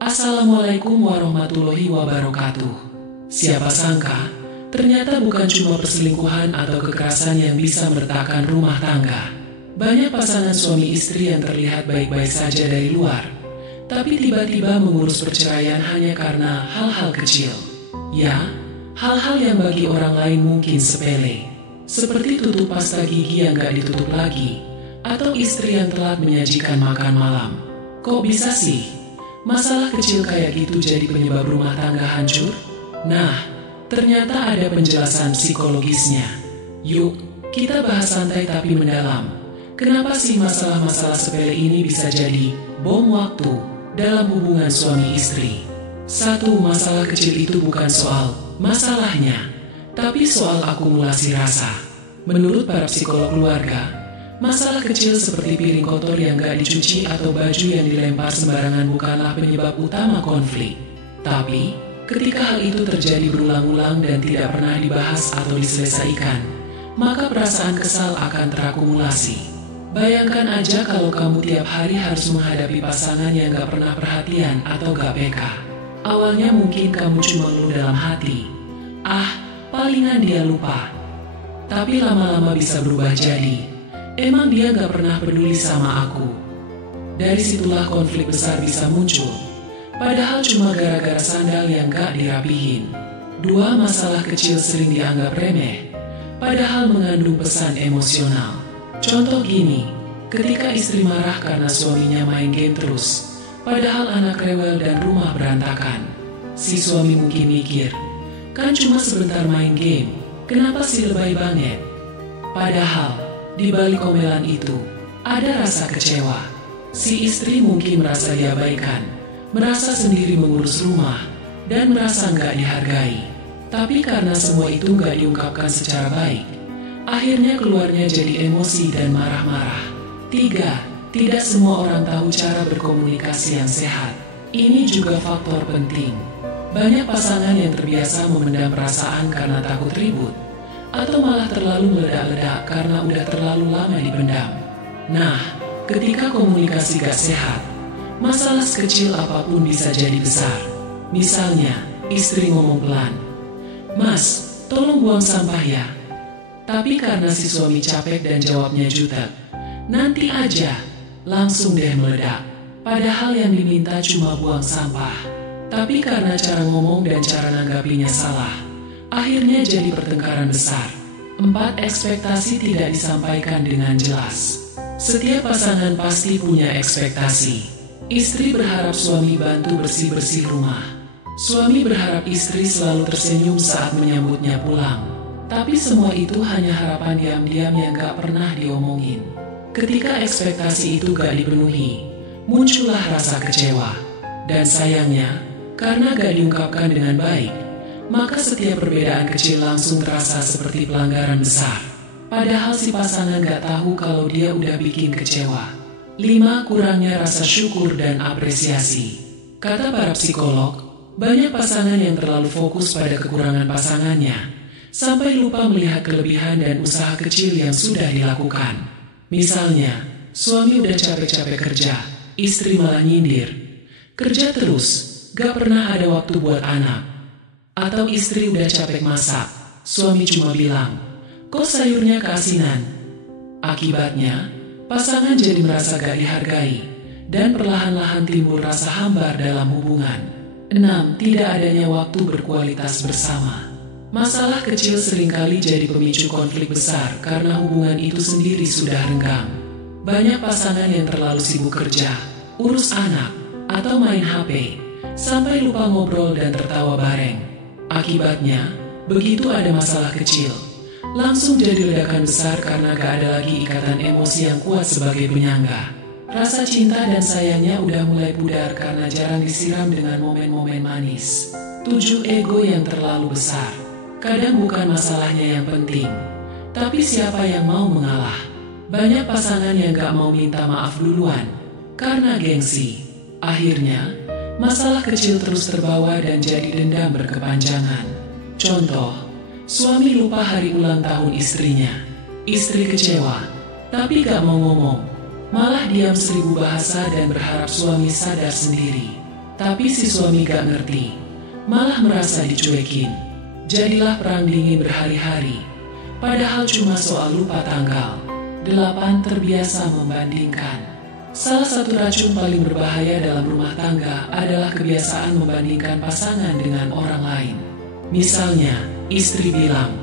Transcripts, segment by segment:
Assalamualaikum warahmatullahi wabarakatuh. Siapa sangka, ternyata bukan cuma perselingkuhan atau kekerasan yang bisa meretakkan rumah tangga. Banyak pasangan suami istri yang terlihat baik-baik saja dari luar, tapi tiba-tiba mengurus perceraian hanya karena hal-hal kecil. Ya, hal-hal yang bagi orang lain mungkin sepele, seperti tutup pasta gigi yang gak ditutup lagi, atau istri yang telat menyajikan makan malam. Kok bisa sih? Masalah kecil kayak gitu jadi penyebab rumah tangga hancur? Nah, ternyata ada penjelasan psikologisnya. Yuk, kita bahas santai tapi mendalam. Kenapa sih masalah-masalah sepele ini bisa jadi bom waktu dalam hubungan suami istri? Satu, masalah kecil itu bukan soal masalahnya, tapi soal akumulasi rasa. Menurut para psikolog keluarga, masalah kecil seperti piring kotor yang gak dicuci atau baju yang dilempar sembarangan bukanlah penyebab utama konflik. Tapi, ketika hal itu terjadi berulang-ulang dan tidak pernah dibahas atau diselesaikan, maka perasaan kesal akan terakumulasi. Bayangkan aja kalau kamu tiap hari harus menghadapi pasangan yang gak pernah perhatian atau gak peka. Awalnya mungkin kamu cuma ngeluh dalam hati, palingan dia lupa. Tapi lama-lama bisa berubah jadi, emang dia gak pernah peduli sama aku. Dari situlah konflik besar bisa muncul, padahal cuma gara-gara sandal yang gak dirapihin. Dua, masalah kecil sering dianggap remeh, padahal mengandung pesan emosional. Contoh gini, ketika istri marah karena suaminya main game terus, padahal anak rewel dan rumah berantakan. Si suami mungkin mikir, kan cuma sebentar main game, kenapa sih lebay banget? Padahal, di balik omelan itu, ada rasa kecewa. Si istri mungkin merasa diabaikan, merasa sendiri mengurus rumah, dan merasa nggak dihargai. Tapi karena semua itu nggak diungkapkan secara baik, akhirnya keluarnya jadi emosi dan marah-marah. Tiga, tidak semua orang tahu cara berkomunikasi yang sehat. Ini juga faktor penting. Banyak pasangan yang terbiasa memendam perasaan karena takut ribut, atau malah terlalu meledak-ledak karena udah terlalu lama dipendam. Nah, ketika komunikasi gak sehat, masalah sekecil apapun bisa jadi besar. Misalnya, istri ngomong pelan, "Mas, tolong buang sampah ya." Tapi karena si suami capek dan jawabnya jutek, "Nanti aja," langsung deh meledak. Padahal yang diminta cuma buang sampah. Tapi karena cara ngomong dan cara nanggapinya salah, akhirnya jadi pertengkaran besar. 4. Ekspektasi tidak disampaikan dengan jelas. Setiap pasangan pasti punya ekspektasi. Istri berharap suami bantu bersih-bersih rumah. Suami berharap istri selalu tersenyum saat menyambutnya pulang. Tapi semua itu hanya harapan diam-diam yang gak pernah diomongin. Ketika ekspektasi itu gak dipenuhi, muncullah rasa kecewa. Dan sayangnya, karena gak diungkapkan dengan baik, maka setiap perbedaan kecil langsung terasa seperti pelanggaran besar. Padahal si pasangan gak tahu kalau dia udah bikin kecewa. 5. Kurangnya rasa syukur dan apresiasi. Kata para psikolog, banyak pasangan yang terlalu fokus pada kekurangan pasangannya, sampai lupa melihat kelebihan dan usaha kecil yang sudah dilakukan. Misalnya, suami udah capek-capek kerja, istri malah nyindir. Kerja terus, gak pernah ada waktu buat anak. Atau istri udah capek masak, suami cuma bilang, "Kok sayurnya keasinan?" Akibatnya, pasangan jadi merasa gak dihargai, dan perlahan-lahan timbul rasa hambar dalam hubungan. 6. Tidak adanya waktu berkualitas bersama. Masalah kecil seringkali jadi pemicu konflik besar karena hubungan itu sendiri sudah renggang. Banyak pasangan yang terlalu sibuk kerja, urus anak, atau main HP, sampai lupa ngobrol dan tertawa bareng. Akibatnya, begitu ada masalah kecil, langsung jadi ledakan besar karena gak ada lagi ikatan emosi yang kuat sebagai penyangga. Rasa cinta dan sayangnya udah mulai pudar karena jarang disiram dengan momen-momen manis. 7. Ego yang terlalu besar. Kadang bukan masalahnya yang penting, tapi siapa yang mau mengalah. Banyak pasangan yang gak mau minta maaf duluan, karena gengsi. Akhirnya, masalah kecil terus terbawa dan jadi dendam berkepanjangan. Contoh, suami lupa hari ulang tahun istrinya. Istri kecewa, tapi gak mau ngomong. Malah diam 1000 bahasa dan berharap suami sadar sendiri. Tapi si suami gak ngerti, malah merasa dicuekin. Jadilah perang dingin berhari-hari, padahal cuma soal lupa tanggal. 8. Terbiasa membandingkan. Salah satu racun paling berbahaya dalam rumah tangga adalah kebiasaan membandingkan pasangan dengan orang lain. Misalnya, istri bilang,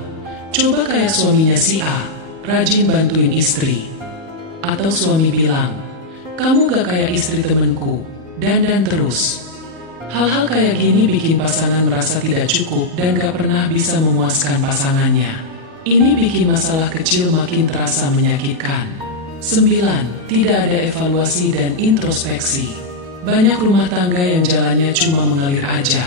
"Coba kayak suaminya si A, rajin bantuin istri." Atau suami bilang, "Kamu gak kayak istri temenku, dan terus." Hal-hal kayak gini bikin pasangan merasa tidak cukup dan gak pernah bisa memuaskan pasangannya. Ini bikin masalah kecil makin terasa menyakitkan. 9. Tidak ada evaluasi dan introspeksi. Banyak rumah tangga yang jalannya cuma mengalir aja,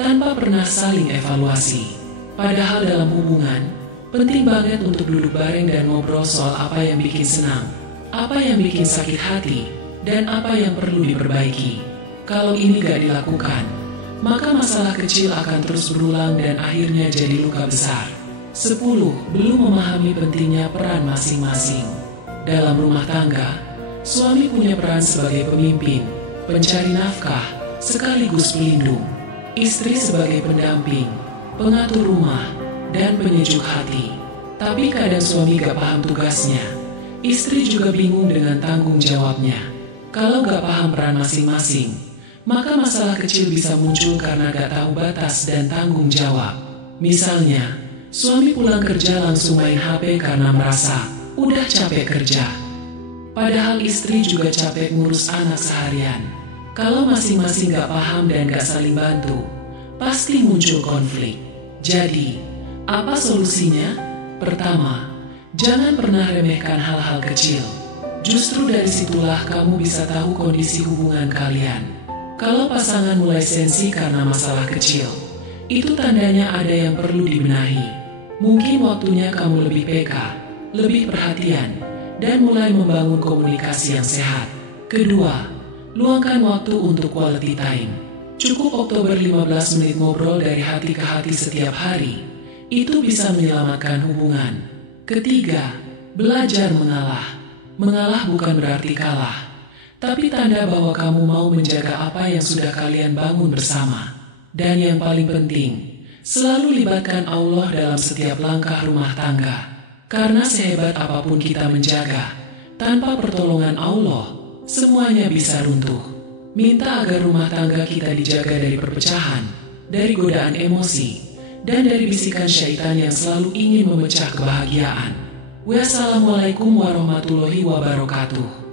tanpa pernah saling evaluasi. Padahal dalam hubungan, penting banget untuk duduk bareng dan ngobrol soal apa yang bikin senang, apa yang bikin sakit hati, dan apa yang perlu diperbaiki. Kalau ini gak dilakukan, maka masalah kecil akan terus berulang dan akhirnya jadi luka besar. 10. Belum memahami pentingnya peran masing-masing. Dalam rumah tangga, suami punya peran sebagai pemimpin, pencari nafkah, sekaligus pelindung. Istri sebagai pendamping, pengatur rumah, dan penyejuk hati. Tapi kadang suami gak paham tugasnya. Istri juga bingung dengan tanggung jawabnya. Kalau gak paham peran masing-masing, maka masalah kecil bisa muncul karena gak tahu batas dan tanggung jawab. Misalnya, suami pulang kerja langsung main HP karena merasa udah capek kerja. Padahal istri juga capek ngurus anak seharian. Kalau masing-masing gak paham dan gak saling bantu, pasti muncul konflik. Jadi, apa solusinya? Pertama, jangan pernah remehkan hal-hal kecil. Justru dari situlah kamu bisa tahu kondisi hubungan kalian. Kalau pasangan mulai sensi karena masalah kecil, itu tandanya ada yang perlu dibenahi. Mungkin waktunya kamu lebih peka, lebih perhatian, dan mulai membangun komunikasi yang sehat. Kedua, luangkan waktu untuk quality time. Cukup Oktober 15 menit ngobrol dari hati ke hati setiap hari. Itu bisa menyelamatkan hubungan. Ketiga, belajar mengalah. Mengalah bukan berarti kalah, tapi tanda bahwa kamu mau menjaga apa yang sudah kalian bangun bersama. Dan yang paling penting, selalu libatkan Allah dalam setiap langkah rumah tangga. Karena sehebat apapun kita menjaga, tanpa pertolongan Allah, semuanya bisa runtuh. Minta agar rumah tangga kita dijaga dari perpecahan, dari godaan emosi, dan dari bisikan syaitan yang selalu ingin memecah kebahagiaan. Wassalamualaikum warahmatullahi wabarakatuh.